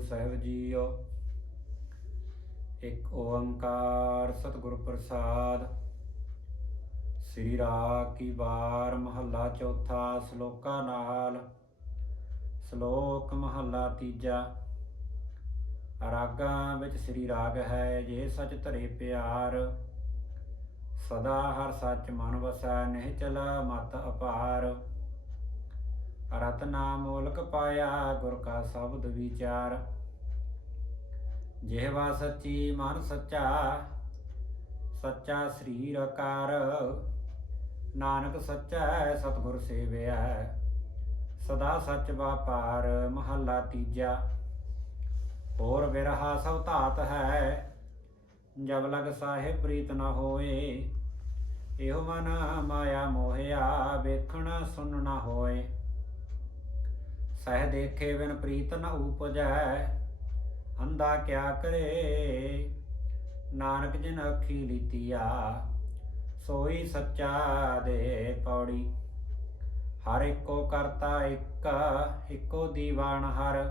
ਸਾਹਿਬ JIO. ਇੱਕ ਓੰਕਾਰ ਸਤਿਗੁਰ ਪ੍ਰਸਾਦ। ਸ੍ਰੀ ਰਾਗ ਕੀ ਵਾਰ ਮਹੱਲਾ ਚੌਥਾ ਸ਼ਲੋਕਾ ਨਾਲ। ਸ਼ਲੋਕ ਮਹੱਲਾ ਤੀਜਾ। ਰਾਗਾਂ ਵਿੱਚ ਸ੍ਰੀ ਰਾਗ ਹੈ ਜੇ ਸਚ ਧਰੇ ਪਿਆਰ। ਸਦਾ ਹਰ ਸੱਚ ਮਨ ਵਸੈ ਨਹੀਂ ਚਲਾ ਮਤ ਅਪਾਰ। ਰਤਨਾ ਮੋਲਕ ਪਾਇਆ ਗੁਰ ਕਾ ਸ਼ਬਦ ਵਿਚਾਰ। ਜਿਹਵਾ ਸੱਚੀ ਮਨ ਸੱਚਾ ਸੱਚਾ ਸਰੀਰ ਆਕਾਰ। ਨਾਨਕ ਸੱਚਾ ਸਤਿਗੁਰ ਸੇਵਿਆ ਸਦਾ ਸੱਚ ਵਾਪਾਰ, ਮਹੱਲਾ ਤੀਜਾ। ਹੋਰ ਵਿਰਹਾ ਸਭ ਧਾਤ ਹੈ, ਜਬ ਲਗ ਸਾਹਿਬ ਪ੍ਰੀਤ ਨ ਹੋਏ। ਇਹੋ ਮਨ ਮਾਇਆ ਮੋਹਿਆ, ਵੇਖਣਾ ਸੁਣਨਾ ਹੋਏ। ਸਹਿ ਦੇਖੇ ਬਿਨ ਪ੍ਰੀਤ ਨ ਉਪਜੈ, ਅੰਧਾ ਕਿਆ ਕਰੇ? ਨਾਨਕ ਜਿਨ ਅੱਖੀ ਲੀਤੀਆ ਸੋਈ ਸੱਚਾ ਦੇ ਪੌੜੀ। ਹਰ ਇੱਕੋ ਕਰਤਾ ਇੱਕ, ਇੱਕੋ ਦੀਵਾਨ ਹਰ।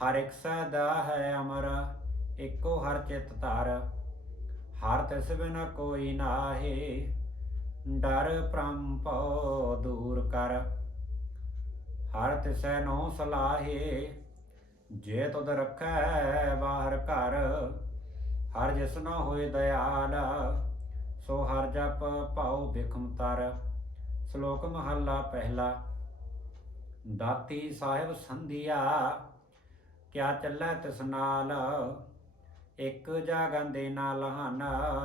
ਹਰ ਇੱਕ ਸਦਾ ਹੈ ਅਮਰ, ਇੱਕੋ ਹਰ ਚਿਤ ਧਰ। ਹਰ ਤਿਸ ਬਿਨ ਕੋਈ ਨਾਹੀ, ਡਰ ਭ੍ਰਮ ਭਉ ਦੂਰ ਕਰ। ਹਰ ਤਿਸੈ ਨੋ ਸਲਾਹੇ, ਜੇ ਤੁਧ ਰੱਖੈ ਬਾਹਰ ਘਰ, ਹਰ ਜਿਸ ਨਾ ਹੋਏ ਦਇਆਲ ਸੋ ਹਰ ਜਪ ਭਾਉ ਬਿਖਮ ਤਰ। ਸ਼ਲੋਕ ਮਹੱਲਾ ਪਹਿਲਾ, ਦਾਤੀ ਸਾਹਿਬ ਸੰਧਿਆ, ਕਿਆ ਚੱਲੈ ਤਿਸ ਨਾਲ? ਇੱਕ ਜਾਗਨ ਦੇ ਨਾਲ ਹਨ,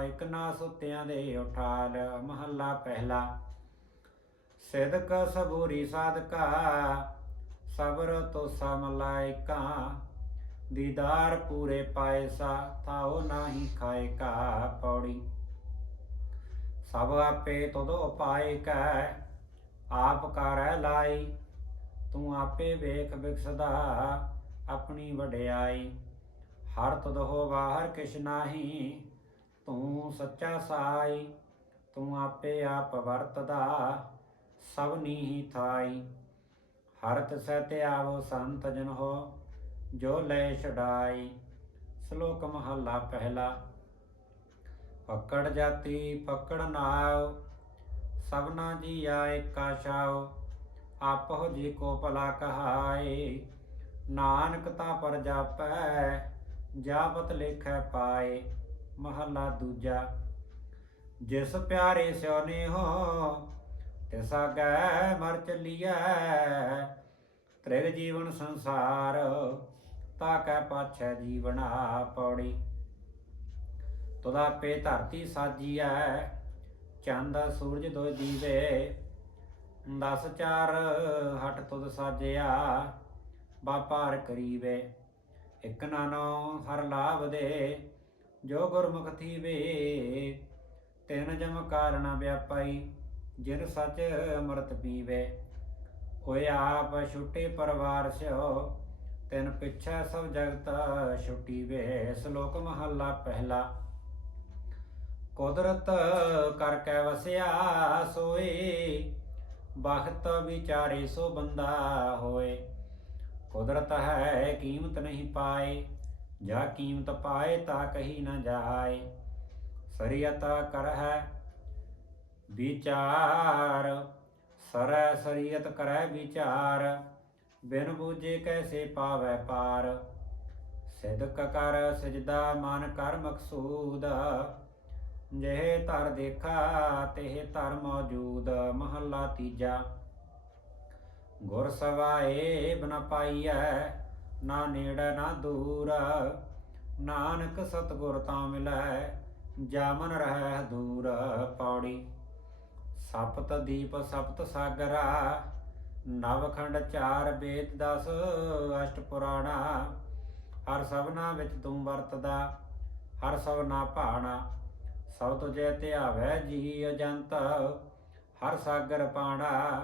ਇੱਕ ਨਾ ਸੁੱਤਿਆਂ ਦੇ ਉਠਾਲ। ਮਹੱਲਾ ਪਹਿਲਾ ਸਿਦਕ ਸਬੂਰੀ ਸਾਧਕਾ, ਸਬਰ ਤੋ ਸਮਲਾਇਕਾ ਦੀਦਾਰ ਪੂਰੇ ਪਾਇਸਾ ਥਾਉ ਨਾਹੀ ਖਾਏ ਕਾ ਪੌੜੀ। ਸਭ ਆਪੇ ਤੁਧ ਉਪਾਇ ਕੈ, ਆਪ ਕਰੈ ਲਾਈ, ਤੂੰ ਆਪੇ ਵੇਖ ਬਿਕਸਦਾ ਆਪਣੀ ਵਡਿਆਈ। ਹਰ ਤੁਧ ਹੋ ਬਾਹਰ ਕਿਛ ਨਾਹੀ, ਤੂੰ ਸੱਚਾ ਸਾਈ, ਤੂੰ ਆਪੇ ਆਪ ਵਰਤਦਾ ਸਭ ਨੀਹੀ ਥਾਈ। ਹਰ ਤਸੈ ਤੇ ਸੰਤ ਜਨ ਹੋ, ਜੋ ਲੈ ਛਡਾਈ। ਸ਼ਲੋਕ ਮਹੱਲਾ ਪਹਿਲਾ। ਪਕੜ ਜਾਤੀ ਪਕੜ ਨਾਉ, ਸਭਨਾ ਜੀ ਆਏ ਕਾ ਛਾਉ ਆਪਹੁ ਜੀ ਕੋ ਭਲਾ ਕਹਾਏ ਨਾਨਕ ਤਾ ਪਰ ਜਾਪੈ, ਜਾਪਤ ਲੇਖੈ ਪਾਏ ਮਹੱਲਾ ਦੂਜਾ। ਜਿਸ ਪਿਆਰੇ ਸਿਉਨੇ ਹੋ ਤਿਸਾ ਗੈ ਮਰ ਚੱਲੀਐ, ਤ੍ਰਿਗ ਜੀਵਨ ਸੰਸਾਰ ਤਾ ਕੈ ਪਾਛੈ ਜੀਵਨਾ ਪੌੜੀ ਤੁਦਾ ਪੇ ਧਰਤੀ ਸਾਜੀਐ, ਚੰਦ ਸੂਰਜ ਦੋ ਦੀਵੇ ਦਸ ਚਾਰ ਹਟ ਤੁਦ ਸਾਜਿਆ ਬਾਪਾਰ ਕਰੀਵੇ। ਇਕ ਨਾਨੋ ਹਰ ਲਾਭ ਦੇ ਜੋ ਗੁਰਮੁਖ ਥੀਵੇ, ਤਿਨ ਜਮ ਕਾਰਣਾ ਵਿਆਪਾਈ। ਜਿਨ ਸਚ ਅੰਮ੍ਰਿਤ ਪੀਵੇ, ਹੋਏ ਆਪ ਛੁੱਟੇ ਪਰਵਾਰ ਸਿਓ, ਤਿਨ ਪਿਛੈ ਸਭ ਜਗਤ ਛੁਟੀ ਵੇ ਸ਼ਲੋਕ ਮਹੱਲਾ ਪਹਿਲਾ, ਕੁਦਰਤ ਕਰ ਕੈ ਵਸਿਆ ਸੋਏ, ਬਖਤ ਵਿਚਾਰੇ ਸੋ ਬੰਦਾ ਹੋਏ। ਕੁਦਰਤ ਹੈ ਕੀਮਤ ਨਹੀਂ ਪਾਏ, ਜਾ ਕੀਮਤ ਪਾਏ ਤਾਂ ਕਹੀ ਨਾ ਜਾਏ। ਸਰੀਅਤ ਕਰ ਹੈ ਵਿਚਾਰ, ਸਰੈ ਸਰੀਅਤ ਕਰੈ ਵਿਚਾਰ, ਬਿਨ ਬੂਝੇ ਕੈਸੇ ਪਾਵੈ ਪਾਰ। ਸਿਦਕ ਕਰ ਸਜਦਾ ਮਨ ਕਰ ਮਕਸੂਦ, ਜਿਹੇ ਧਰ ਦੇਖਾ ਤੇਹ ਧਰ ਮੌਜੂਦ, ਮਹੱਲਾ ਤੀਜਾ। ਗੁਰ ਸਵਾਏ ਬਨ ਪਾਈਐ, ਨਾ ਨੇੜੇ ਨਾ ਦੂਰ, ਨਾਨਕ ਸਤਗੁਰ ਤਾਂ ਮਿਲੈ, ਜਾਮਨ ਰਹਿ ਦੂਰ, ਪੌੜੀ। ਸਪਤ ਦੀਪ ਸਪਤ ਸਾਗਰਾ, ਨਵਖੰਡ ਚਾਰ ਵੇਦ ਦਸ, ਅਸ਼ਟ ਪੁਰਾਣਾ। ਹਰ ਸਭਨਾ ਵਿੱਚ ਤੂੰ ਵਰਤਦਾ, ਹਰ ਸਭਨਾ ਭਾਣਾ। ਸਭ ਤੁਝੇ ਧਿਆਵੈ ਜੀ ਅਜੰਤ, ਹਰ ਸਾਗਰ ਪਾਣਾ।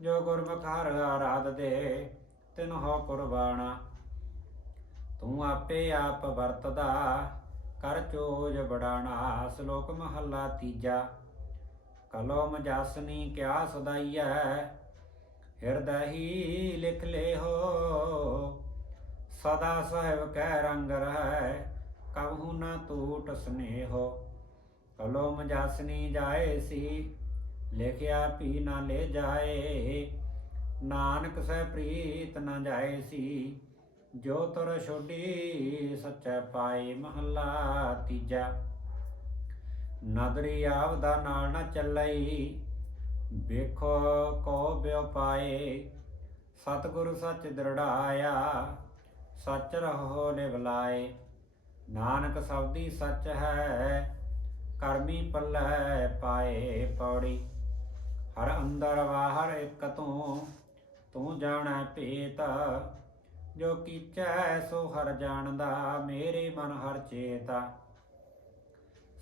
ਜੋ ਗੁਰਮੁਖ ਹਰ ਆਰਾਧ ਦੇ, ਤਿਨ ਹੋ ਕੁਰਬਾਣਾ। ਤੂੰ ਆਪੇ ਆਪ ਵਰਤਦਾ, ਕਰ ਚੋਜ ਬੜਾਣਾ। ਸ਼ਲੋਕ ਮਹੱਲਾ ਤੀਜਾ। ਕਲਮ ਜਸਨੀ ਕਿਆ ਸਦਾਈਐ? ਹਿਰਦੈ ਲਿਖ ਲੇ ਹੋ ਸਦਾ ਸਹਿਬ ਕੈ ਰੰਗ ਰਹਿ ਕਬਹੂ ਨਾ ਟੂਟ ਸਨੇਹੋ। ਕਲੋਮ ਜਾਸਨੀ ਜਾਏ ਸੀ, ਲਿਖਿਆ ਪੀ ਨਾ ਲੈ ਜਾਏ। ਨਾਨਕ ਸਹਿ ਪ੍ਰੀਤ ਨਾ ਜਾਏ ਸੀ, ਜੋ ਤਰ ਛੋਡੀ ਸੱਚੈ ਪਾਏ ਮਹੱਲਾ ਤੀਜਾ। ਨਦਰੀ ਆਵਦਾ ਨਾਲ ਨ ਚੱਲਈ, ਵੇਖੋ ਕੋ ਬਿਉ ਪਾਏ ਸਤਿਗੁਰੂ ਸੱਚ ਦਰੜਾਇਆ, ਸੱਚ ਰਹੋ ਨਿਵਲਾਏ। ਨਾਨਕ ਸਬਦੀ ਸੱਚ ਹੈ, ਕਰਮੀ ਪੱਲੇ ਪਾਏ ਪੌੜੀ। ਹਰ ਅੰਦਰ ਬਾਹਰ ਇੱਕ ਤੂੰ ਤੂੰ ਜਾਣੈ ਭੇਤ। ਜੋ ਕੀਚੈ ਸੋ ਹਰ ਜਾਣਦਾ, ਮੇਰੇ ਮਨ ਹਰ ਚੇਤਾ।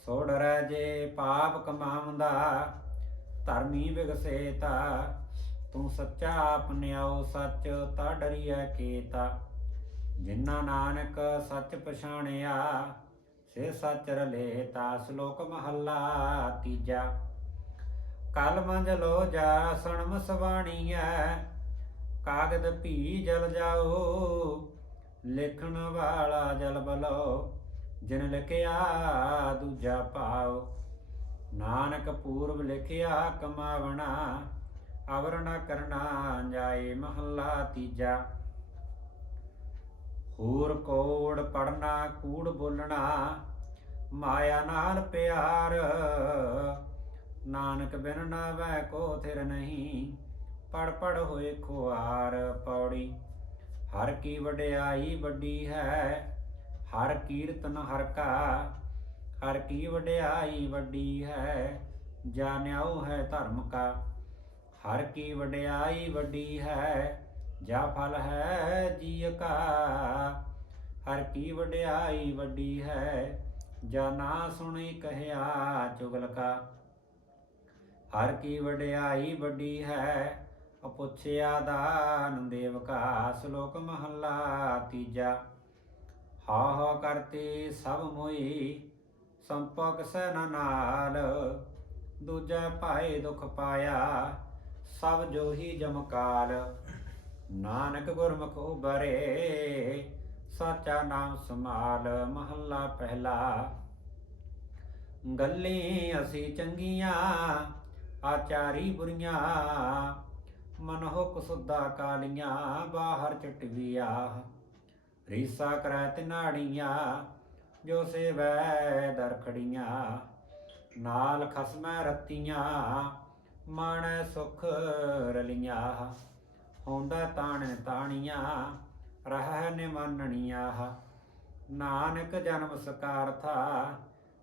ਸੋ ਡਰੈ ਜੇ ਪਾਪ ਕਮਾਉਂਦਾ, ਧਰਮੀ ਵਿਗਸੇਤਾ। ਤੂੰ ਸੱਚਾ ਆਪਣਿਆਓ ਸੱਚ ਤਾ ਡਰੀਐ ਕੀਤਾ। ਜਿਨ੍ਹਾਂ ਨਾਨਕ ਸੱਚ ਪਛਾਣਿਆ, ਸੇ ਸੱਚ ਰਲੇ ਤਾ ਸ਼ਲੋਕ ਮਹੱਲਾ ਤੀਜਾ। ਕਲ ਮੰਜਲੋ ਜਾ ਸਣਮ ਸਵਾਣੀਐ, ਕਾਗਦ ਭੀ ਜਲ ਜਾਓ, ਲਿਖਣ ਵਾਲਾ ਜਲ ਬਲੋ। ਜਿਨ ਲਿਖਿਆ ਦੂਜਾ ਭਾਵ ਨਾਨਕ ਪੂਰਬ ਲਿਖਿਆ ਕਮਾਵਣਾ ਅਵਰ ਕਰਨਾ ਜਾਏ ਮਹੱਲਾ ਤੀਜਾ। ਹੋਰ ਕੋੜ ਪੜਨਾ ਕੂੜ ਬੋਲਣਾ, ਮਾਇਆ ਨਾਲ ਪਿਆਰ। ਨਾਨਕ ਬਿਨ ਨਾਵੈ ਕੋ ਥਿਰ ਨਹੀਂ, ਪੜ ਪੜ ਹੋਏ ਖੁਆਰ ਪੌੜੀ। ਹਰ ਕੀ ਵਡਿਆਈ ਵੱਡੀ ਹੈ ਹਰ ਕੀਰਤਨ ਹਰ ਕਾ, ਹਰ ਕੀ ਵਡਿਆਈ ਵੱਡੀ ਹੈ ਜਾਣਿਆਓ ਹੈ ਧਰਮ ਕਾ। ਹਰ ਕੀ ਵਡਿਆਈ ਵੱਡੀ ਹੈ, ਜਾ ਫਲ ਹੈ ਜੀ ਕਾ। ਹਰ ਕੀ ਵਡਿਆਈ ਵੱਡੀ ਹੈ, ਜਾ ਨਾ ਸੁਣੀ ਕਹਿਆ ਚੁਗਲ ਕਾ। ਹਰ ਕੀ ਵਡਿਆਈ ਵੱਡੀ ਹੈ, ਅਪੁੱਛਿਆ ਦਾਨ ਦੇਵ ਕਾ। ਸ਼ਲੋਕ ਮਹੱਲਾ ਤੀਜਾ। ਹਾ ਹਾ ਕਰਤੇ ਸਭ ਮੋਈ, ਸੰਪਕ ਸਨ ਨਾਲ। ਦੂਜਾ ਭਾਏ ਦੁਖ ਪਾਇਆ, ਸਭ ਜੋਹੀ ਜਮਕਾਲ ਨਾਨਕ ਗੁਰਮੁਖ ਉਬਰੇ ਸਾਚਾ ਨਾਮ ਸਮਾਲ ਮਹੱਲਾ ਪਹਿਲਾ। ਗੱਲੀ ਅਸੀਂ ਚੰਗੀਆਂ, ਆਚਾਰੀ ਬੁਰੀਆਂ ਮਨਹੁ ਕੁਸੁਦਾ ਕਾਲੀਆਂ, ਬਾਹਰ ਚਟਵੀਆ ਰੀਸਾ ਕਰੈ ਤਿਨਾੜੀਆਂ, ਜੋ ਸੇਵੈ ਦਰਖੜੀਆਂ। ਨਾਲ ਖਸਮੈ ਰਤੀਆਂ, ਮਾਣੈ ਸੁਖ ਰਲੀਆਂ। ਹੁੰਦਾ ਤਾਣ ਤਾਣੀਆਂ, ਰਹਿ ਨਿਮਨਣੀਆਂ। ਨਾਨਕ ਜਨਮ ਸਕਾਰ ਥਾ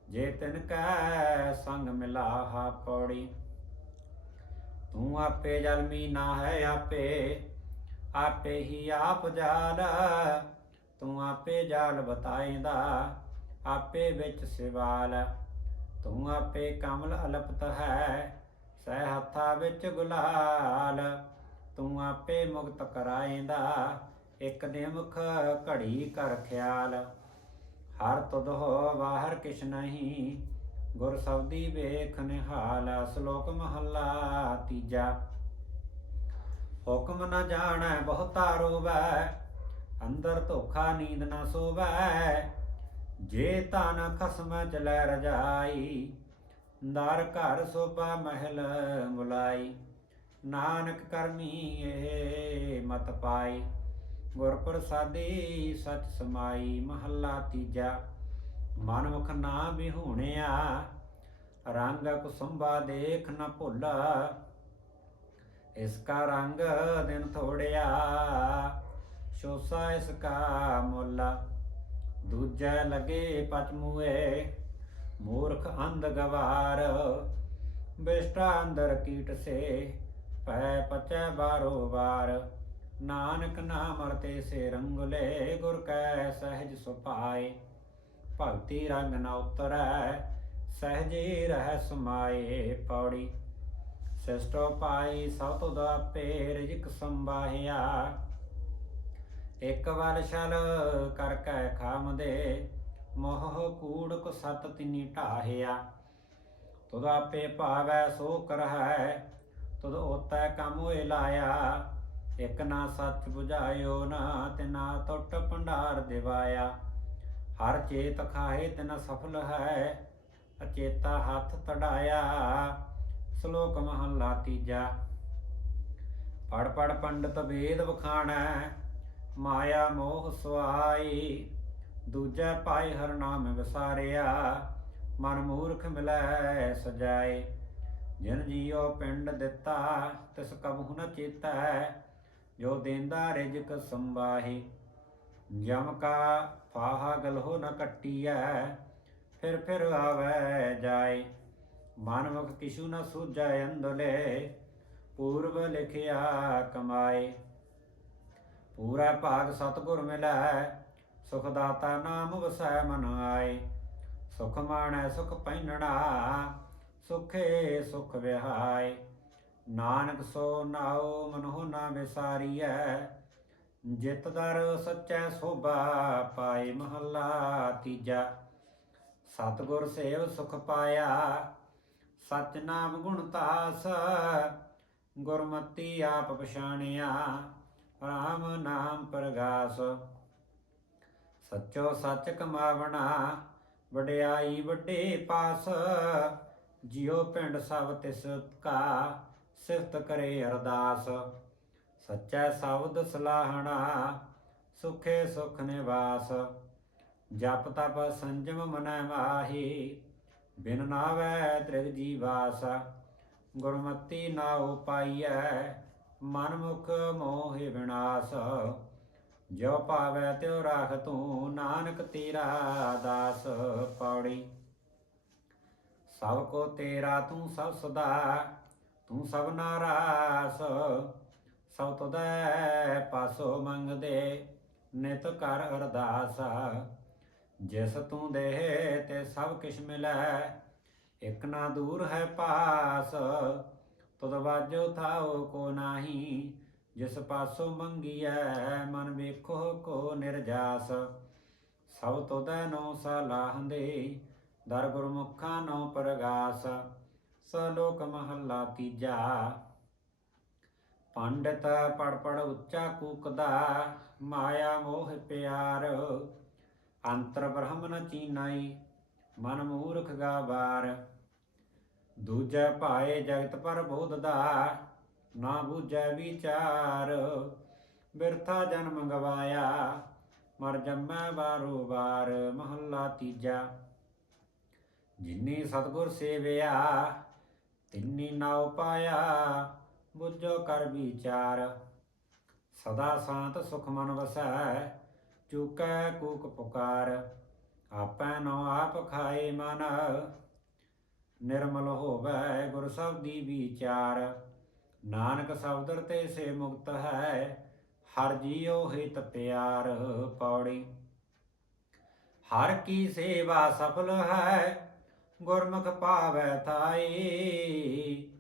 ਜੇ ਤਿਨ ਕੈ ਸੰਗ ਮਿਲਾਹਾ ਪੌੜੀ। ਤੂੰ ਆਪੇ ਜਲਮੀ ਨਾ ਹੈ ਆਪੇ ਆਪੇ ਹੀ ਆਪ ਜਾਲ। ਤੂੰ ਆਪੇ ਜਾਲ ਬਤਾਏਂਦਾ, ਆਪੇ ਵਿੱਚ ਸਿਵਾਲ। ਤੂੰ ਆਪੇ ਕਮਲ ਅਲਪਤ ਹੈ, ਸਹਿ ਹੱਥਾਂ ਵਿੱਚ ਗੁਲਾਲ। ਤੂੰ ਆਪੇ ਮੁਕਤ ਕਰਾਏਂਦਾ, ਇੱਕ ਨਿਮਖ ਘੜੀ ਕਰ ਖਿਆਲ। ਹਰ ਤੁਧ ਹੋ ਬਾਹਰ ਕਿਛ ਨਹੀਂ, ਗੁਰ ਸਬਦੀ ਵੇਖ ਨਿਹਾਲ। ਸ਼ਲੋਕ ਮਹੱਲਾ ਤੀਜਾ। ਹੁਕਮ ਨਾ ਜਾਣੈ ਬਹੁਤਾ ਰੋਵੈ ਅੰਦਰ ਧੋਖਾ ਨੀਂਦ ਨਾ ਸੋਵੈ, ਜੇ ਤਨ ਖਸਮ ਚਲੈ ਰਜਾਈ ਦਰ ਘਰ ਸੋਭਾ ਮਹਿਲ ਮੁਲਾਈ, ਨਾਨਕ ਕਰਮੀ ਇਹ ਮਤ ਪਾਈ ਗੁਰ ਪ੍ਰਸਾਦੀ ਸਚ ਸਮਾਈ, ਮਹੱਲਾ ਤੀਜਾ ਮਨ ਮੁਖ ਨਾ ਬਿਹੂਣਿਆ ਰੰਗ ਕੁਸੰਭਾ ਦੇਖ ਨ ਭੁੱਲਾ, ਇਸ ਕਾ ਰੰਗ ਦਿਨ ਥੋੜਿਆ ਸ਼ੋਸਾ ਇਸ ਕਾ ਮੁੱਲਾ, ਦੂਜੈ ਲਗੇ ਪਚਮੂਏ ਮੂਰਖ ਅੰਧ ਗਵਾਰ, ਬਿਸ਼ਟਾ ਅੰਦਰ ਕੀਟ ਸੇ, ਪੈ ਪਚੈ ਬਾਰੋ ਬਾਰ ਨਾਨਕ ਨਾਮ ਰਤੇ ਸੇ ਰੰਗਲੇ, ਗੁਰ ਕੈ ਸਹਿਜ ਸੁਪਾਏ ਭਗਤੀ ਰੰਗ ਨ ਉਤਰੈ, ਸਹਜੇ ਰਹਿ ਸਮਾਏ ਪੌੜੀ। ਸਿਸਟੋ ਪਾਈ ਸਭ ਤੋਂ ਦਾ ਪੇਰ, ਜਿਕ ਸੰਭਾਹਿਆ ਇੱਕ ਵਾਰ ਛਲ ਕਰ ਕੈ ਖਾਮਦੇ, ਮੋਹ ਕੂੜ ਕੋ ਸਤ ਤਿਨੀ ਢਾਹਿਆ। ਤੁਧ ਆਪੇ ਭਾਵੈ ਸੋ ਕਰਹਿ, ਤੁਧ ਓਤੈ ਕੰਮ ਹੋਏ ਲਾਇਆ। ਇਕ ਨਾ ਸੱਚ 부ਝਾਇਓ ਨਾ ਤੇ ਨਾ ਟੁੱਟ ਭੰਡਾਰ ਦਿਵਾਇਆ। ਹਰ ਚੇਤ ਖਾਏ ਤਿਨ ਸਫਲ ਹੈ, ਅਚੇਤਾ ਹੱਥ ਤੜਾਇਆ। ਸ਼ਲੋਕ ਮਹਲਾ ਤੀਜਾ। ਪੜ ਪੜ ਪੰਡਤ ਵੇਦ ਵਖਾਣਾ ਮਾਇਆ ਮੋਹ ਸੁਆਈ ਦੂਜਾ ਪਾਈ ਹਰ ਨਾਮ ਵਿਸਾਰਿਆ, ਮਨ ਮੂਰਖ ਮਿਲੈ ਸਜਾਏ। ਜਿਨ ਜੀਉ ਪਿੰਡ ਦਿੱਤਾ, ਤਿਸ ਕਬਹੁ ਨ ਚੇਤੈ, ਜੋ ਦੇਂਦਾ ਰਿਜਕ ਸੰਵਾਹੀ। ਜਮ ਕਾ ਫਾਹਾ ਗਲਹੋ ਨ ਕੱਟੀਐ, ਫਿਰ ਫਿਰ ਆਵੈ ਜਾਏ। ਮਨਮੁਖ ਕਿਛੂ ਨ ਸੂਝੈ ਅੰਦਲੇ ਪੂਰਬ ਲਿਖਿਆ ਕਮਾਏ। ਪੂਰਾ ਭਾਗ ਸਤਿਗੁਰ ਮਿਲੈ, ਸੁਖ ਦਾਤਾ ਨਾਮ ਵਸੈ ਮਨ ਆਏ। ਸੁਖ ਮਾਣੈ, ਸੁਖ ਪੈਨਣਾ ਸੁਖੇ ਸੁਖ ਵਿਹਾਏ। ਨਾਨਕ ਸੋ ਨਾਉ ਮਨਹੁ ਨਾ ਵਿਸਾਰੀਐ, ਜਿਤ ਦਰ ਸੱਚੈ ਸੋਭਾ ਪਾਏ ਮਹੱਲਾ ਤੀਜਾ। ਸਤਿਗੁਰ ਸੇਵ ਸੁਖ ਪਾਇਆ ਸਚ ਨਾਮ ਗੁਣ ਤਾਸ ਗੁਰਮਤੀ ਆਪ ਪਛਾਣਿਆ। ਰਾਮ ਨਾਮ ਪ੍ਰਗਾਸ। ਸੱਚੋ ਸੱਚ ਕਮਾਵਣਾ, ਵਡਿਆਈ ਵੱਡੇ ਪਾਸ। ਜਿਉ ਪਿੰਡ ਸਭ ਤਿਸ ਕਾ, ਸਿਫਤ ਕਰੇ ਅਰਦਾਸ। ਸੱਚਾ ਸ਼ਬਦ ਸਲਾਹਣਾ, ਸੁਖੇ ਸੁਖ ਨਿਵਾਸ। ਜਪ ਤਪ ਸੰਜਮ ਮਨੈ ਮਾਹੀ, ਬਿਨ ਨਾਵੈ ਤ੍ਰਿਗ ਜੀਵਾਸ। ਗੁਰਮਤੀ ਨਾਉ ਪਾਈਐ ਮਨ ਮੁਖ ਮੋਹਿ ਵਿਨਾਸ਼। ਜੋ ਪਾਵੈ ਤਿਉ ਰਾਖ ਤੂੰ ਨਾਨਕ ਤੇਰਾ ਦਾਸ ਪੌੜੀ। ਸਭ ਕੋ ਤੇਰਾ ਤੂੰ ਸਭ ਸਦਾ, ਤੂੰ ਸਭ ਨਾਰਾਸ ਸਭ ਤੁਧੈ ਪਾਸੋ ਮੰਗਦੇ, ਨਿਤ ਕਰ ਅਰਦਾਸ। ਜਿਸ ਤੂੰ ਦੇ ਤੇ ਸਭ ਕਿਛ ਮਿਲੈ, ਇਕ ਨਾ ਦੂਰ ਹੈ ਪਾਸ। ਤੁਧ ਵਾਜੋ ਥਾਉ ਕੋ ਨਾਹੀ, ਜਿਸ ਪਾਸੋਂ ਮੰਗੀਐ, ਮਨ ਵੇਖੋ ਕੋ ਨਿਰਜਾਸ। ਸਭ ਤੁਧੈ ਨੋ ਸਲਾਹੰਦੇ, ਦਰ ਗੁਰਮੁਖਾਂ ਨੋ ਪ੍ਰਗਾਸ। ਸਲੋਕ ਮਹੱਲਾ ਤੀਜਾ। ਪੰਡਤ ਪੜ ਪੜ ਉੱਚਾ ਕੂਕਦਾ, ਮਾਇਆ ਮੋਹ ਪਿਆਰ। ਅੰਤਰ ਬ੍ਰਹਮ ਨ ਚੀਨਾਈ, ਮਨ ਮੂਰਖ ਗਾਵਾਰ ਦੂਜੈ ਭਾਏ ਜਗਤ ਪਰ ਬੋਧ ਦਾ, ਨਾ ਬੂਝੈ ਵਿਚਾਰ। ਬਿਰਥਾ ਜਨਮ ਗਵਾਇਆ, ਮਰ ਜੰਮੈ ਬਾਰੋ ਬਾਰ ਮਹੱਲਾ ਤੀਜਾ। ਜਿਨੀ ਸਤਗੁਰ ਸੇਵਿਆ, ਤਿੰਨੀ ਨਾਉ ਪਾਇਆ, ਬੁੱਝੋ ਕਰ ਵਿਚਾਰ। ਸਦਾ ਸ਼ਾਂਤ ਸੁਖ ਮਨ ਵਸੈ, ਚੁਕੈ ਕੂਕ ਪੁਕਾਰ। ਆਪੈ ਨੋ ਆਪ ਖਾਏ ਮਨ ਨਿਰਮਲ ਹੋਵੈ ਗੁਰ ਸਬਦੀ ਵਿਚਾਰ। ਨਾਨਕ ਸਬਦਰ ਤੇ ਸੇ ਮੁਕਤ ਹੈ, ਹਰ ਜੀਉ ਹਿਤ ਪਿਆਰ ਪੌੜੀ। ਹਰ ਕੀ ਸੇਵਾ ਸਫਲ ਹੈ, ਗੁਰਮੁਖ ਪਾਵੈ ਥਾਈ।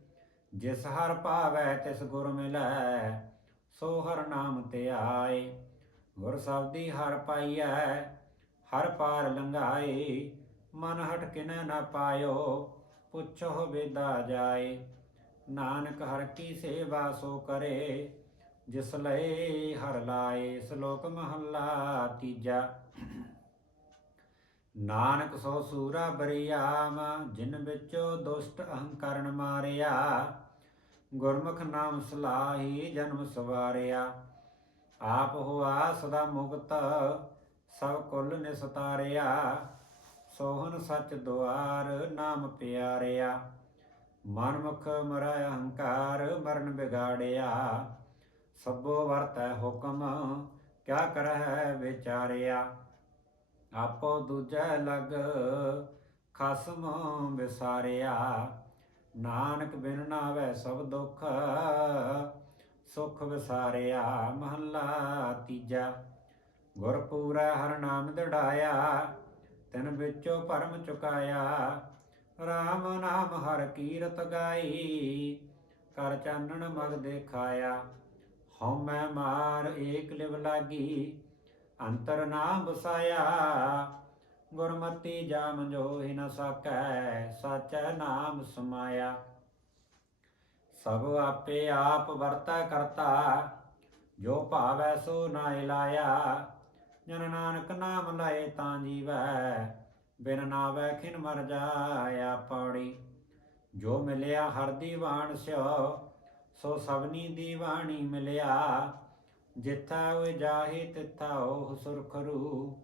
ਜਿਸ ਹਰ ਪਾਵੈ ਤਿਸ ਗੁਰ ਮਿਲੈ, ਸੋ ਹਰ ਨਾਮ ਧਿਆਏ। ਗੁਰ ਸਬਦੀ ਹਰ ਪਾਈਐ, ਹਰ ਪਾਰ ਲੰਘਾਏ। ਮਨ ਹਟ ਕਿਨੈ ਨਾ ਪਾਇਓ ਪੁੱਛੋ ਵੇਦਾ ਜਾਏ। ਨਾਨਕ ਹਰ ਕੀ ਸੇਵਾ ਸੋ ਕਰੇ, ਜਿਸ ਲਏ ਹਰ ਲਾਏ, ਸ਼ਲੋਕ ਮਹੱਲਾ ਤੀਜਾ। ਨਾਨਕ ਸੋ ਸੂਰਾ ਬਰਿਆਮ, ਜਿਨ ਵਿੱਚੋ ਦੁਸ਼ਟ ਅਹੰਕਰਨ ਮਾਰਿਆ, ਗੁਰਮੁਖ ਨਾਮ ਸਲਾਹੀ ਜਨਮ ਸਵਾਰਿਆ। ਆਪ ਹੋਆ ਸਦਾ ਮੁਕਤ, ਸਭ ਕੁਲ ਨਿਸਤਾਰਿਆ। ਸੋਹਣ ਸੱਚ ਦੁਆਰ ਨਾਮ ਪਿਆਰਿਆ। ਮਨਮੁਖ ਮਰੈ ਅਹੰਕਾਰ ਮਰਨ ਬਿਗਾੜਿਆ ਸਭੋ ਵਰਤੈ ਹੁਕਮ, ਕਿਆ ਕਰਹਿ ਵਿਚਾਰਿਆ। ਆਪੋ ਦੂਜੈ ਲਗ ਖਸਮ ਵਿਸਾਰਿਆ। ਨਾਨਕ ਬਿਨ ਨਾਵੈ ਸਭ ਦੁਖ, ਸੁਖ ਵਿਸਾਰਿਆ। ਮਹੱਲਾ ਤੀਜਾ ਗੁਰ ਪੂਰਾ ਹਰ ਨਾਮ ਦੜਾਇਆ। ਤਿਨ ਵਿੱਚੋ ਭਰਮ ਚੁਕਾਇਆ। RAM ਨਾਮ ਹਰ ਕੀਰਤ ਗਾਈ। ਕਰ ਚਾਨਣ ਮਗ ਦੇਖਾਇਆ। ਹਉ ਮੈਂ ਮਾਰ ਏਕ ਲਿਵ ਲਾਗੀ। ਅੰਤਰ ਨਾਮ ਵਸਾਇਆ। ਗੁਰਮਤੀ ਜਾਮ ਜੋ ਹੀ ਨ ਸਕੈ, ਸਾਚੈ ਨਾਮ ਸਮਾਇਆ। ਸਭ ਆਪੇ ਆਪ ਵਰਤਾ ਕਰਤਾ। ਜੋ ਭਾਵੈ ਸੋ ਨਾਇ ਲਾਇਆ। ਜਨ ਨਾਨਕ ਨਾਮ ਲਾਏ ਤਾਂ ਜੀਵੈ, ਬਿਨ ਨਾਵੈ ਖਿਨ ਮਰ ਜਾਇਆ ਪੌੜੀ ਜੋ ਮਿਲਿਆ ਹਰ ਦੀਵਾਨ ਸਿਓ, ਸੋ ਸਭਨੀ ਦੀਵਾਨੀ ਮਿਲਿਆ। ਜਿੱਥਾ ਹੋਏ ਜਾਹੇ ਤਿੱਥਾ ਉਹ ਸੁਰਖਰੂ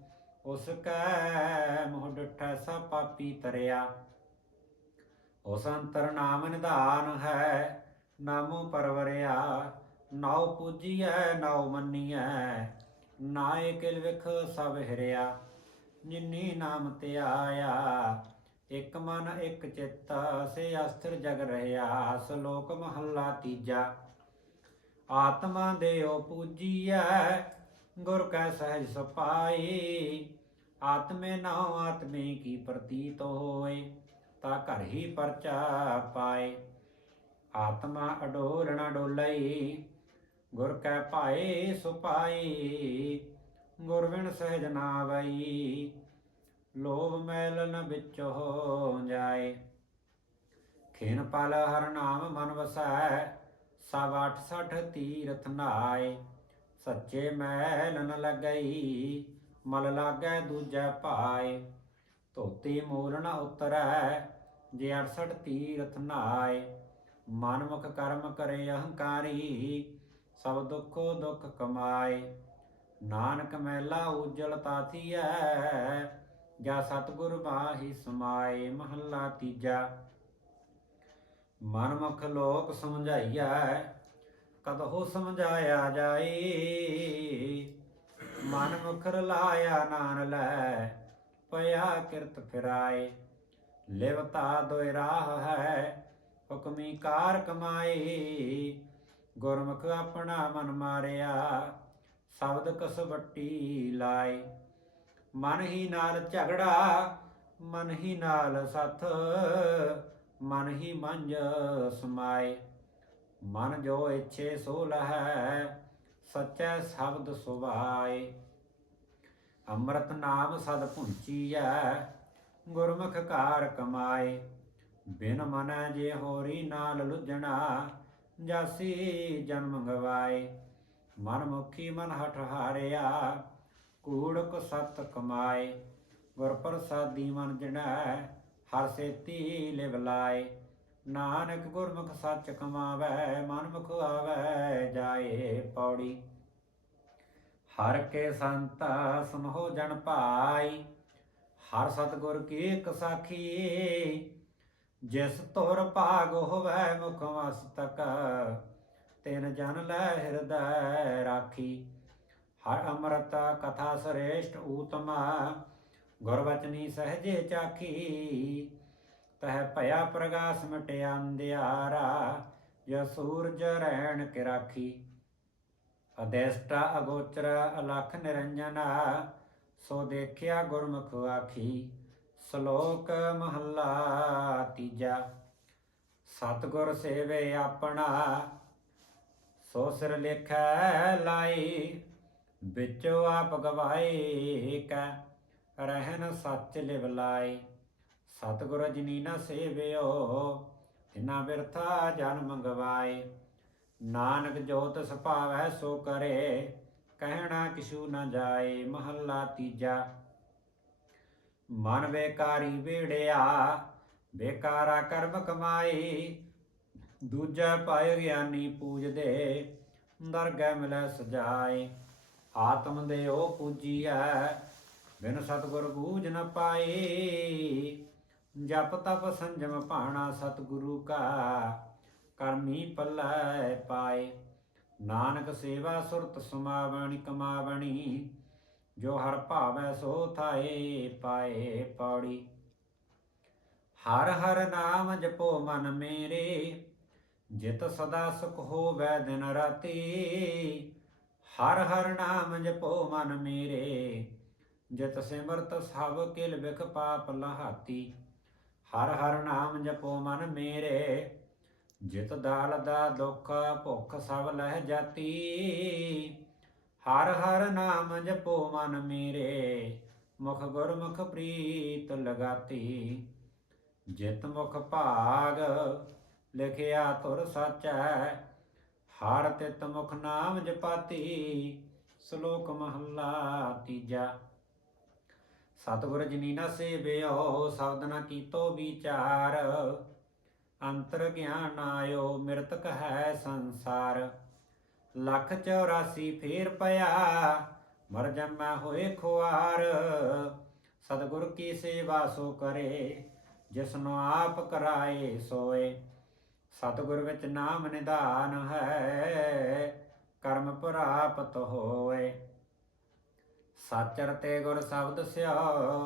ਉਸ ਕੈ ਮੋਹ ਡਠਾ ਸਭ ਪਾਪੀ ਤਰਿਆ। ਉਸ ਅੰਤਰ ਨਾਮ ਨਿਧਾਨ ਹੈ, ਨਾਮੋ ਪਰਵਰਿਆ। ਨਾਉ ਪੂਜੀਐ, ਨਾਉ ਮੰਨੀਐ। ਨਾਏ ਕਿਲ ਵਿਖ ਸਭ ਹਿਰਿਆ, ਜਿਨੀ ਨਾਮ ਤੇ ਆਇਆ, ਇਕ ਮਨ ਇਕ ਚਿੱਤ, ਸੇ ਅਸਥਿਰ ਜਗ ਰਹਾ ਸ਼ਲੋਕ ਮਹੱਲਾ ਤੀਜਾ। ਆਤਮਾ ਦੇਉ ਪੂਜੀਐ, ਗੁਰ ਕੈ ਸਹਿਜ ਸਪਾਈ, ਆਤਮੇ ਨਾਉ ਆਤਮੇ ਕੀ ਪ੍ਰਤੀਤ ਹੋਏ, ਤਾ ਘਰ ਹੀ ਪਰਚਾ ਪਾਏ। ਆਤਮਾ ਅਡੋਲ ਨ ਡੋਲਈ ਗੁਰ ਕੈ ਭਾਏ ਸੁਪਾਈ ਗੁਰ ਵਿਣ ਸਹਿਜ ਨਾ ਵਈ। ਲੋਭ ਮੈਲ ਨ ਵਿੱਚ ਜਾਏ। ਖੇਨ ਪਲ ਹਰ ਨਾਮ ਮਨ ਵਸੈ, ਸਭ 68 ਤੀਰਥ ਨਾਏ। ਸੱਚੇ ਮੈਲ ਨ ਲੱਗਈ, ਮਲ ਲਾਗੈ ਦੂਜੈ ਭਾਏ ਧੋਤੀ ਮੂਲ ਨ ਉਤਰੈ, ਜੇ 68 ਤੀਰਥ ਨਾਏ। ਮਨ ਕਰਮ ਕਰੇ ਅਹੰਕਾਰੀ ਸਭ ਦੁੱਖੋ ਦੁੱਖ ਕਮਾਏ। ਨਾਨਕ ਮਹਿਲਾ ਉਜਲ ਤਾਥੀਐ ਜਾ ਸਤਿਗੁਰ ਬਾਹੀ ਸਮਾਏ ਮਹੱਲਾ ਤੀਜਾ। ਮਨ ਮੁਖ ਲੋਕ ਸਮਝਾਈਐ, ਕਦਹੋ ਸਮਝਾਇਆ ਜਾਏ। ਮਨ ਮੁਖ ਰਲਾਇਆ ਨਾਨ ਲੈ, ਪਿਆ ਕਿਰਤ ਫਿਰਾਏ। ਲਿਵਤਾ ਦੋਇ ਰਾਹ ਹੈ, ਹੁਕਮੀ ਕਾਰ ਕਮਾਏ। ਗੁਰਮੁਖ ਆਪਣਾ ਮਨ ਮਾਰਿਆ, ਸ਼ਬਦ ਕਸਵੱਟੀ ਲਾਏ। ਮਨ ਹੀ ਨਾਲ ਝਗੜਾ, ਮਨ ਹੀ ਨਾਲ ਸਥ, ਮਨ ਹੀ ਮੰਜ ਸਮਾਏ। ਮਨ ਜੋ ਇੱਛੇ ਸੋ ਲਹੈ, ਸਚੈ ਸ਼ਬਦ ਸੁਭਾਏ। ਅੰਮ੍ਰਿਤ ਨਾਮ ਸਦ ਪੁੰਚੀਐ ਗੁਰਮੁਖ ਕਾਰ ਕਮਾਏ। ਬਿਨ ਮਨੈ ਜੇ ਹੋਰੀ ਨਾਲ ਲੁਜਣਾ ਜਾਸੀ ਜਨਮ ਗਵਾਏ। ਮਨ ਮੁਖੀ ਮਨ ਹਠ ਹਾਰਿਆ, ਕੂੜਕ ਸਤ ਕਮਾਏ। ਗੁਰ ਪ੍ਰਸਾਦੀ ਮਨ ਜਣੈ ਹਰ ਸੇਤੀ ਲਿਵ ਲਾਏ। ਨਾਨਕ ਗੁਰਮੁਖ ਸੱਚ ਕਮਾਵੈ ਮਨ ਮੁਖ ਆਵੈ, ਜਾਏ ਪੌੜੀ। ਹਰ ਕੇ ਸੰਤ ਸੁਨਹੁ ਜਨ ਭਾਈ ਹਰ ਸਤਗੁਰ ਕੀ ਇੱਕ ਸਾਖੀ ਜਿਸ ਤੁਰ ਭਾਗ ਹੋਵੈ ਮੁਖ ਮਸਤਕ, ਤਿਨ ਜਨ ਲੈ ਹਿਰਦੈ ਰਾਖੀ। ਹਰ ਅੰਮ੍ਰਿਤ ਕਥਾ ਸ੍ਰੇਸ਼ਟ ਊਤਮ ਗੁਰ ਸਹਜੇ ਚਾਖੀ। ਤਹ ਭਇਆ ਪ੍ਰਗਾਸ ਮਟਿਆ ਅੰਧਿਆਰਾ, ਜੋ ਸੂਰਜ ਰਹਿਣ ਕੇ ਰਾਖੀ ਅਦੇਸ਼ਟਾ ਅਗੋਚਰ ਅਲਖ ਨਿਰੰਜਨਾ, ਸੋ ਦੇਖਿਆ ਗੁਰਮੁਖ ਆਖੀ। ਸ਼ਲੋਕ ਮਹੱਲਾ ਤੀਜਾ। ਸਤਿਗੁਰ ਸੇਵੇ ਆਪਣਾ, ਸੋ ਸਿਰ ਲਿਖੈ ਲਾਈ, ਵਿੱਚੋ ਆਪ ਗਵਾਏ ਕੈ ਰਹਿਨ ਸੱਚ ਲਿਵ ਲਾਏ ਸਤਿਗੁਰ ਜਿਨੀ ਨ ਸੇਵਿਓ ਤਿਨਾ ਬਿਰਥਾ ਜਨਮ ਗਵਾਏ ਨਾਨਕ ਜੋਤ ਤਿਸ ਭਾਵੈ ਸੋ ਕਰੇ, ਕਹਿਣਾ ਕਿਛੂ ਨਾ ਜਾਏ। ਮਹੱਲਾ ਤੀਜਾ। ਮਨ ਬੇਕਾਰੀ ਵੇੜਿਆ, ਬੇਕਾਰਾ ਕਰਮ ਕਮਾਈ। ਦੂਜਾ ਪਾਇ ਗਿਆਨੀ ਪੂਜਦੇ, ਦਰਗਹਿ ਮਿਲੈ ਸਜਾਏ ਆਤਮ ਦੇ ਉਹ ਪੂਜੀਐ, ਬਿਨ ਸਤਗੁਰ ਬੂਝ ਨ ਪਾਏ ਜਪ ਤਪ ਸੰਜਮ ਭਾਣਾ ਸਤਿਗੁਰੂ ਕਾ, ਕਰਮੀ ਪੱਲੇ ਪਾਏ ਨਾਨਕ ਸੇਵਾ ਸੁਰਤ ਸਮਾਵਣੀ ਕਮਾਵਣੀ ਜੋ ਹਰ ਭਾਵੈ ਸੋ ਥਾਏ ਪਾਏ ਪੌੜੀ। ਹਰ ਹਰ ਨਾਮ ਜਪੋ ਮਨ ਮੇਰੇ, ਜਿਤ ਸਦਾ ਸੁਖ ਹੋਵੈ ਦਿਨ ਰਾਤੀ। ਹਰ ਹਰ ਨਾਮ ਜਪੋ ਮਨ ਮੇਰੇ, ਜਿਤ ਸਿਮਰਤ ਸਭ ਕਿਲ ਵਿਖ ਪਾਪ ਲਹਾਤੀ। ਹਰ ਹਰ ਨਾਮ ਜਪੋ ਮਨ ਮੇਰੇ, ਜਿਤ ਦਾਲ ਦਾ ਦੁੱਖ ਭੁੱਖ ਸਭ ਲਹਿ ਜਾਤੀ। ਹਰ ਹਰ ਨਾਮ ਜਪੋ ਮਨ ਮੇਰੇ, ਮੁਖ ਗੁਰਮੁਖ ਪ੍ਰੀਤ ਲਗਾਤੀ। ਜਿਤ ਮੁਖ ਭਾਗ ਲਿਖਿਆ ਤੁਰ ਸਚੈ, ਹਰ ਤਿਤ ਮੁਖ ਨਾਮ ਜਪਾਤੀ, ਸ਼ਲੋਕ ਮਹੱਲਾ ਤੀਜਾ। ਸਤਿਗੁਰ ਜਿਨੀ ਨ ਸੇਵਿਓ, ਸ਼ਬਦ ਨ ਕੀਤੋ ਵਿਚਾਰ, ਅੰਤਰ ਗਿਆਨ ਆਇਓ, ਮਿਰਤਕ ਹੈ ਸੰਸਾਰ। ਲੱਖ 84 ਫੇਰ ਪਿਆ, ਮਰ ਜੰਮਾ ਹੋਏ ਖੁਆਰ। ਸਤਿਗੁਰ ਕੀ ਸੇਵਾ ਸੋ ਕਰੇ, ਜਿਸਨੂੰ ਆਪ ਕਰਾਏ ਸੋਏ। ਸਤਿਗੁਰ ਵਿੱਚ ਨਾਮ ਨਿਧਾਨ ਹੈ, ਕਰਮ ਪ੍ਰਾਪਤ ਹੋਏ। ਸਾਚਰ ਤੇ ਗੁਰ ਸ਼ਬਦ ਸਿਓ,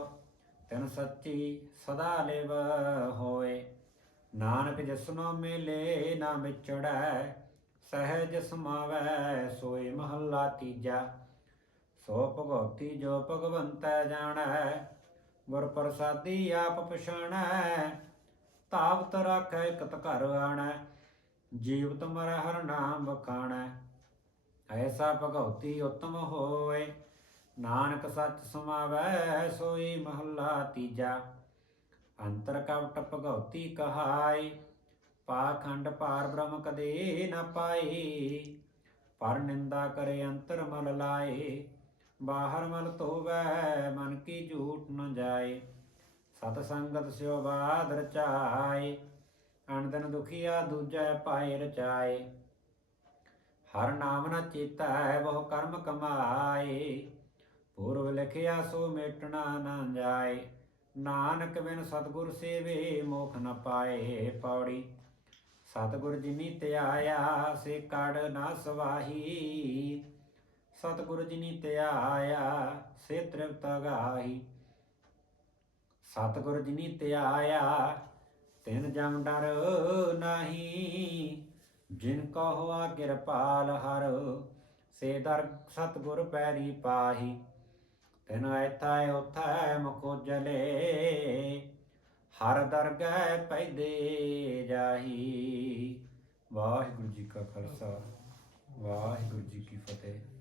ਤਿਨ ਸੱਚੀ ਸਦਾ ਲਿਵ ਹੋਏ। ਨਾਨਕ ਜਿਸਨੂੰ ਮਿਲੇ ਨਾ ਵਿਛੜੈ ਸਹਿਜ ਸਮਾਵੈ ਸੋਏ ਮਹੱਲਾ ਤੀਜਾ। ਸੋ ਭਗਉਤੀ ਜੋ ਭਗਵੰਤੈ ਜਾਣੈ, ਗੁਰ ਪ੍ਰਸਾਦੀ ਆਪ ਪਛਾਣੈ ਤਾਵਤ ਰਾਖੈ, ਇਕਤ ਘਰ ਆਣੈ ਜੀਵ ਤੁਮਰ ਹਰ ਨਾਮ ਬਖਾਣੈ ਐਸਾ ਭਗਉਤੀ ਉਤਮ ਹੋਏ, ਨਾਨਕ ਸੱਚ ਸਮਾਵੈ, ਸੋਈ ਮਹੱਲਾ ਤੀਜਾ। ਅੰਤਰ ਕਵਟ ਭਗਉਤੀ ਕਹਾਈ ਪਾਖੰਡ ਪਾਰ ਬ੍ਰਹਮ ਕਦੇ ਨਾ ਪਾਈ ਪਰ ਨਿੰਦਾ ਕਰੇ ਅੰਤਰ ਮਲ ਲਾਏ, ਬਾਹਰ ਮਲ ਧੋਵੈ ਮਨ ਕੀ ਝੂਠ ਨ ਜਾਏ, ਸਤ ਸੰਗਤ ਸਿਓ ਬਾਦ ਰਚਾਏ ਅਨੰਦਨ ਦੁਖੀਆ ਦੂਜੈ ਪਾਏ ਰਚਾਏ, ਹਰ ਨਾਮ ਨਾ ਚੇਤਾ ਹੈ ਬਹੁ ਕਰਮ ਕਮਾਏ, ਪੂਰਵ ਲਿਖਿਆ ਸੋ ਮੇਟਣਾ ਨਾ ਜਾਏ, ਨਾਨਕ ਬਿਨ ਸਤਗੁਰ ਸੇਵੇ ਮੋਖ ਨ ਪਾਏ, ਪੌੜੀ ਸਤਗੁਰ ਜਿਨੀ ਧਿਆਇਆ ਸੇ ਕੜ ਨਾ ਸਵਾਹੀ। ਸਤਿਗੁਰ ਜਿਨੀ ਧਿਆਇਆ ਸੇ ਤ੍ਰਿਪਤ ਗਾਹੀ। ਸਤਗੁਰ ਜਿਨੀ ਧਿਆਇਆ ਤਿਨ ਜਮ ਡਰ ਨਹੀਂ। ਜਿਨ ਕਹਵਾ ਕਿਰਪਾਲ ਹਰ, ਸੇ ਦਰ ਸਤਗੁਰ ਪੈਰੀ ਪਾਹੀ। ਤਿਨ ਐਥੈ ਉਥੈ ਮੁਖੋਜਲੇ ਹਰ ਦਰਗਹਿ ਪੈਦੇ ਜਾਹੀ। ਵਾਹਿਗੁਰੂ ਜੀ ਕਾ ਖਾਲਸਾ ਵਾਹਿਗੁਰੂ ਜੀ ਕੀ ਫਤਿਹ।